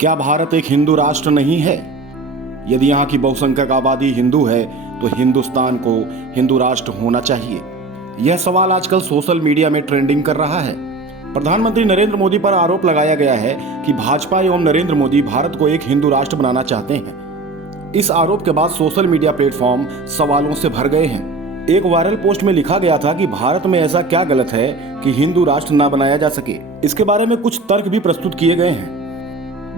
क्या भारत एक हिंदू राष्ट्र नहीं है? यदि यहाँ की बहुसंख्यक आबादी हिंदू है तो हिंदुस्तान को हिंदू राष्ट्र होना चाहिए। यह सवाल आजकल सोशल मीडिया में ट्रेंडिंग कर रहा है। प्रधानमंत्री नरेंद्र मोदी पर आरोप लगाया गया है कि भाजपा एवं नरेंद्र मोदी भारत को एक हिंदू राष्ट्र बनाना चाहते हैं। इस आरोप के बाद सोशल मीडिया प्लेटफॉर्म सवालों से भर गए हैं। एक वायरल पोस्ट में लिखा गया था कि भारत में ऐसा क्या गलत है कि हिंदू राष्ट्र ना बनाया जा सके। इसके बारे में कुछ तर्क भी प्रस्तुत किए गए हैं।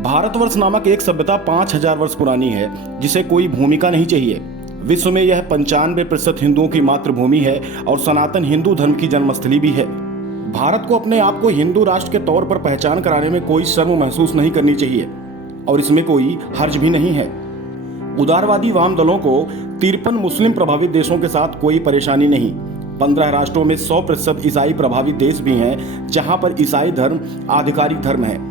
भारतवर्ष नामक एक सभ्यता 5000 वर्ष पुरानी है, जिसे कोई भूमिका नहीं चाहिए। विश्व में यह 95% हिंदुओं की मातृभूमि है और सनातन हिंदू धर्म की जन्मस्थली भी है। भारत को अपने आप को हिंदू राष्ट्र के तौर पर पहचान कराने में कोई शर्म महसूस नहीं करनी चाहिए और इसमें कोई हर्ज भी नहीं है। उदारवादी वाम दलों को 53 मुस्लिम प्रभावित देशों के साथ कोई परेशानी नहीं। 15 राष्ट्रों में 100% ईसाई प्रभावित देश भी हैं, जहां पर ईसाई धर्म आधिकारिक धर्म है।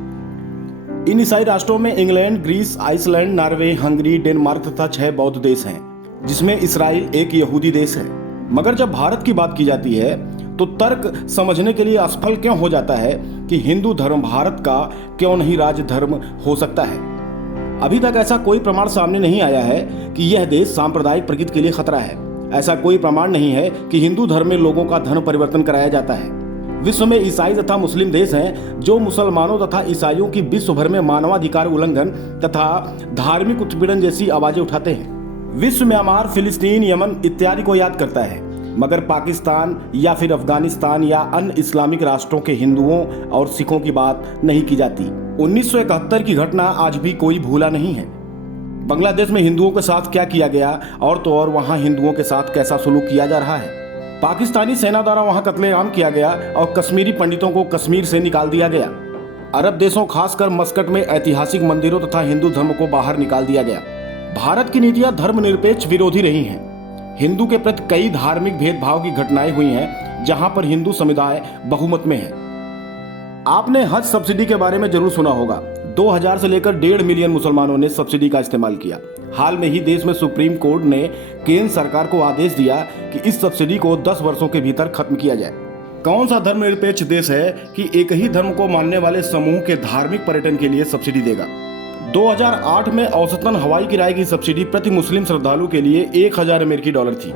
इन ईसाई राष्ट्रों में England, Greece, Iceland, Norway, Hungary, Denmark तथा 6 बौद्ध देश हैं, जिसमें इसराइल एक यहूदी देश है। मगर जब भारत की बात की जाती है तो तर्क समझने के लिए असफल क्यों हो जाता है कि हिंदू धर्म भारत का क्यों नहीं राज्य धर्म हो सकता है। अभी तक ऐसा कोई प्रमाण सामने नहीं आया है कि यह देश सांप्रदायिक प्रकृति के लिए खतरा है। ऐसा कोई प्रमाण नहीं है कि हिंदू धर्म में लोगों का धर्म परिवर्तन कराया जाता है। विश्व में ईसाई तथा मुस्लिम देश हैं जो मुसलमानों तथा ईसाइयों की विश्व भर में मानवाधिकार उल्लंघन तथा धार्मिक उत्पीड़न जैसी आवाजें उठाते हैं। विश्व म्यांमार, फिलिस्तीन, यमन इत्यादि को याद करता है, मगर पाकिस्तान या फिर अफगानिस्तान या अन्य इस्लामिक राष्ट्रों के हिंदुओं और सिखों की बात नहीं की जाती। 1971 की घटना आज भी कोई भूला नहीं है। बांग्लादेश में हिंदुओं के साथ क्या किया गया और तो और वहां हिंदुओं के साथ कैसा सलूक किया जा रहा है। पाकिस्तानी सेना द्वारा वहां कत्लेआम किया गया और कश्मीरी पंडितों को कश्मीर से निकाल दिया गया। अरब देशों खासकर मस्कट में ऐतिहासिक मंदिरों तथा हिंदू धर्म को बाहर निकाल दिया गया। भारत की नीतियां धर्मनिरपेक्ष विरोधी रही हैं। हिंदू के प्रति कई धार्मिक भेदभाव की घटनाएं हुई हैं, जहां पर हिंदू समुदाय बहुमत में है। आपने हज सब्सिडी के बारे में जरूर सुना होगा। 2000 से लेकर 1.5 मिलियन मुसलमानों ने सब्सिडी का इस्तेमाल किया। हाल में ही देश में सुप्रीम कोर्ट ने केंद्र सरकार को आदेश दिया कि इस सब्सिडी को 10 वर्षों के भीतर खत्म किया जाए। कौन सा धर्मनिरपेक्ष देश है कि एक ही धर्म को मानने वाले समूह के धार्मिक पर्यटन के लिए सब्सिडी देगा? 2008 में औसतन हवाई किराए की सब्सिडी प्रति मुस्लिम श्रद्धालु के लिए $1000 थी,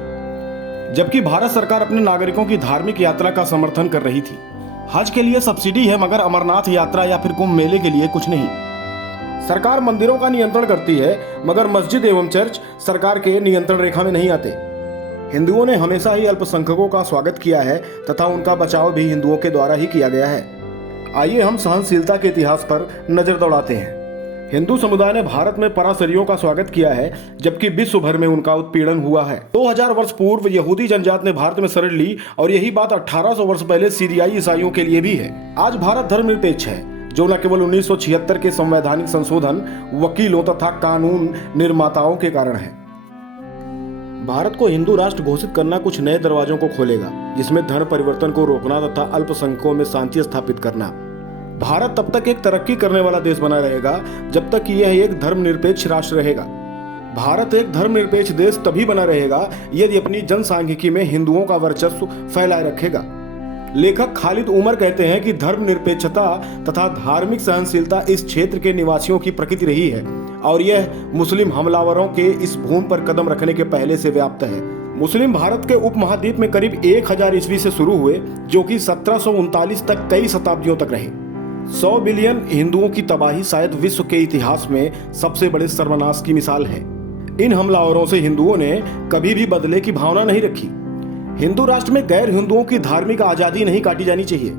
जबकि भारत सरकार अपने नागरिकों की धार्मिक यात्रा का समर्थन कर रही थी। हज के लिए सब्सिडी है, मगर अमरनाथ यात्रा या फिर कुंभ मेले के लिए कुछ नहीं। सरकार मंदिरों का नियंत्रण करती है, मगर मस्जिद एवं चर्च सरकार के नियंत्रण रेखा में नहीं आते। हिंदुओं ने हमेशा ही अल्पसंख्यकों का स्वागत किया है तथा उनका बचाव भी हिंदुओं के द्वारा ही किया गया है। आइए हम सहनशीलता के इतिहास पर नजर दौड़ाते हैं। हिंदू समुदाय ने भारत में परासरियों का स्वागत किया है, जबकि विश्व भर में उनका उत्पीड़न हुआ है। 2000 वर्ष पूर्व यहूदी जनजात ने भारत में शरण ली और यही बात 1800 वर्ष पहले सीरियाई ईसाइयों के लिए भी है। आज भारत धर्मनिरपेक्ष है, जो न केवल 1976 के संवैधानिक संशोधन, वकीलों तथा कानून निर्माताओं के कारण है। भारत को हिंदू राष्ट्र घोषित करना कुछ नए दरवाजों को खोलेगा, जिसमें धर्म परिवर्तन को रोकना तथा अल्पसंख्यकों में शांति स्थापित करना। भारत तब तक एक तरक्की करने वाला देश बना रहेगा जब तक कि यह एक धर्मनिरपेक्ष राष्ट्र रहेगा। भारत एक धर्मनिरपेक्ष देश तभी बना रहेगा यदि अपनी जनसांख्यिकी में हिंदुओं का वर्चस्व फैलाए रखेगा। लेखक खालिद उमर कहते हैं कि धर्मनिरपेक्षता तथा धार्मिक सहनशीलता इस क्षेत्र के निवासियों की प्रकृति रही है और यह मुस्लिम हमलावरों के इस भूमि पर कदम रखने के पहले से व्याप्त है। मुस्लिम भारत के उपमहाद्वीप में करीब 1000 ईस्वी से शुरू हुए, जो कि 1739 तक कई शताब्दियों तक रहे। 100 बिलियन हिंदुओं की तबाही शायद विश्व के इतिहास में सबसे बड़े सर्वनाश की मिसाल है। इन हमलावरों से हिंदुओं ने कभी भी बदले की भावना नहीं रखी। हिंदू राष्ट्र में गैर हिंदुओं की धार्मिक आजादी नहीं काटी जानी चाहिए।